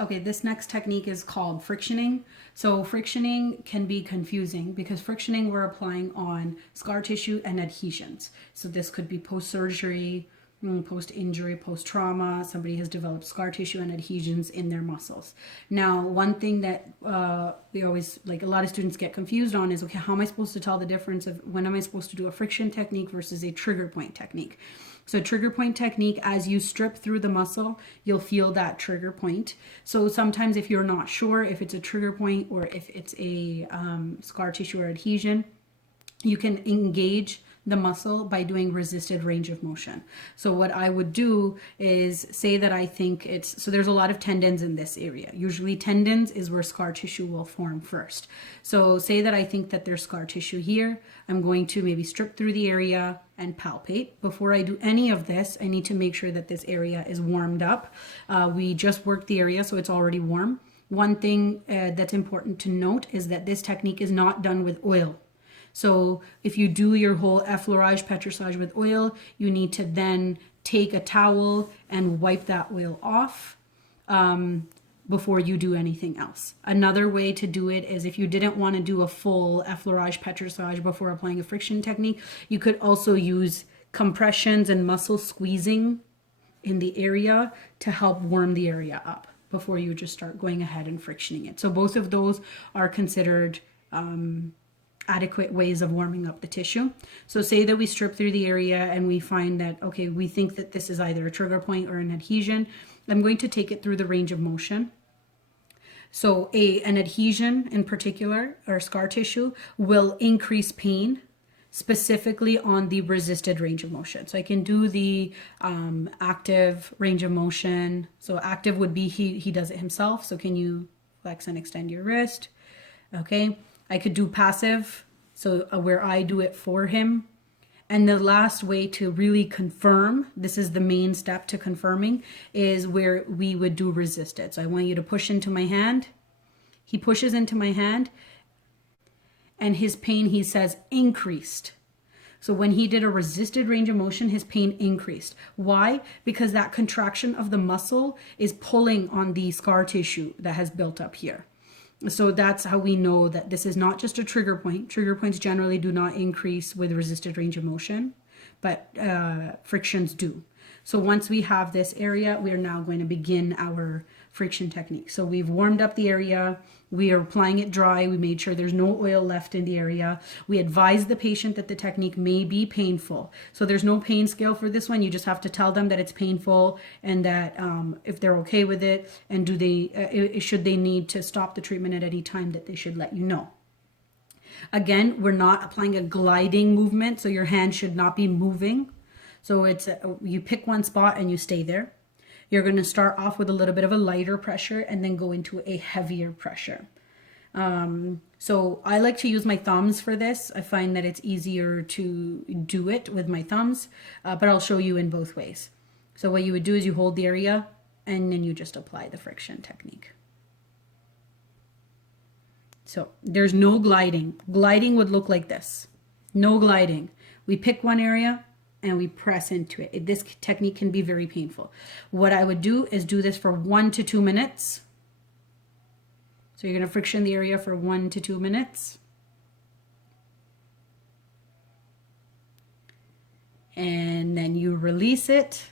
Okay, this next technique is called frictioning. So frictioning can be confusing because frictioning we're applying on scar tissue and adhesions. So this could be post-surgery, post-injury, post-trauma. Somebody has developed scar tissue and adhesions in their muscles. Now, one thing that we always, like a lot of students get confused on is, okay, how am I supposed to tell the difference of when am I supposed to do a friction technique versus a trigger point technique? So trigger point technique, as you strip through the muscle, you'll feel that trigger point. So sometimes if you're not sure if it's a trigger point or if it's a scar tissue or adhesion, you can engage the muscle by doing resisted range of motion. So what I would do is say that I think it's, so there's a lot of tendons in this area. Usually tendons is where scar tissue will form first. So say that I think that there's scar tissue here. I'm going to maybe strip through the area and palpate. Before I do any of this, I need to make sure that this area is warmed up. We just worked the area, so it's already warm. One thing that's important to note is that this technique is not done with oil. So if you do your whole effleurage, petrissage with oil, you need to then take a towel and wipe that oil off before you do anything else. Another way to do it is if you didn't want to do a full effleurage, petrissage before applying a friction technique, you could also use compressions and muscle squeezing in the area to help warm the area up before you just start going ahead and frictioning it. So both of those are considered adequate ways of warming up the tissue. So say that we strip through the area and we find that, okay, we think that this is either a trigger point or an adhesion. I'm going to take it through the range of motion. So an adhesion in particular, or scar tissue, will increase pain specifically on the resisted range of motion. So I can do the active range of motion. So active would be he does it himself. So can you flex and extend your wrist? Okay. I could do passive, so where I do it for him. And the last way to really confirm, this is the main step to confirming, is where we would do resisted. So I want you to push into my hand. He pushes into my hand, and his pain, he says, increased. So when he did a resisted range of motion, his pain increased. Why? Because that contraction of the muscle is pulling on the scar tissue that has built up here. So that's how we know that this is not just a trigger point. Trigger points generally do not increase with resisted range of motion, but frictions do. So once we have this area, we are now going to begin our friction technique. So we've warmed up the area. We are applying it dry. We made sure there's no oil left in the area. We advise the patient that the technique may be painful. So there's no pain scale for this one. You just have to tell them that it's painful and that if they're okay with it, and should they need to stop the treatment at any time, that they should let you know. Again, we're not applying a gliding movement, so your hand should not be moving. So it's you pick one spot and you stay there. You're going to start off with a little bit of a lighter pressure and then go into a heavier pressure. So I like to use my thumbs for this. I find that it's easier to do it with my thumbs, but I'll show you in both ways. So what you would do is you hold the area and then you just apply the friction technique. So there's no gliding. Gliding would look like this. No gliding. We pick one area and we press into it. This technique can be very painful. What I would do is do this for 1 to 2 minutes. So you're going to friction the area for 1 to 2 minutes. And then you release it.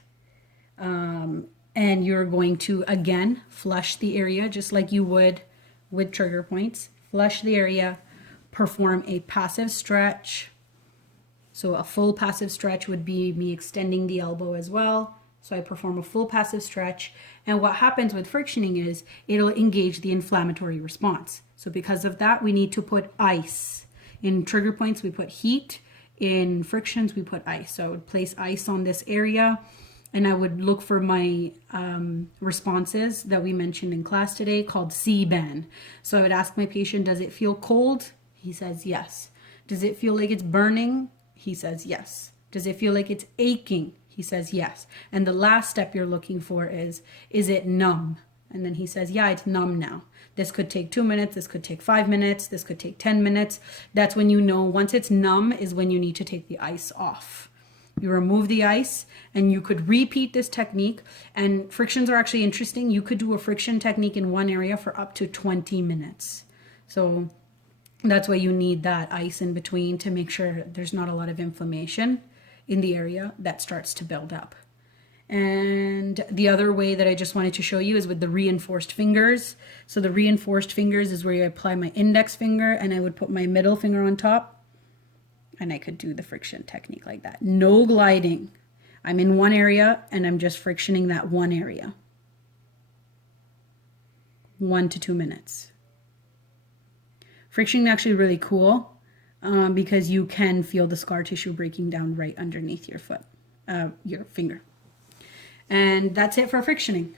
And you're going to, again, flush the area just like you would with trigger points. Flush the area, perform a passive stretch. So a full passive stretch would be me extending the elbow as well. So I perform a full passive stretch. And what happens with frictioning is it'll engage the inflammatory response. So because of that, we need to put ice. In trigger points, we put heat. In frictions, we put ice. So I would place ice on this area. And I would look for my responses that we mentioned in class today called CBAN. So I would ask my patient, does it feel cold? He says yes. Does it feel like it's burning? He says yes. Does it feel like it's aching? He says yes. And the last step you're looking for is it numb? And then he says, yeah, it's numb now. This could take 2 minutes. This could take 5 minutes. This could take 10 minutes. That's when you know once it's numb is when you need to take the ice off. You remove the ice, and you could repeat this technique. And frictions are actually interesting. You could do a friction technique in one area for up to 20 minutes. So that's why you need that ice in between to make sure there's not a lot of inflammation in the area that starts to build up. And the other way that I just wanted to show you is with the reinforced fingers. So the reinforced fingers is where you apply my index finger, and I would put my middle finger on top, and I could do the friction technique like that. No gliding. I'm in one area and I'm just frictioning that one area. 1 to 2 minutes. Frictioning actually really cool because you can feel the scar tissue breaking down right underneath your foot, your finger. And that's it for frictioning.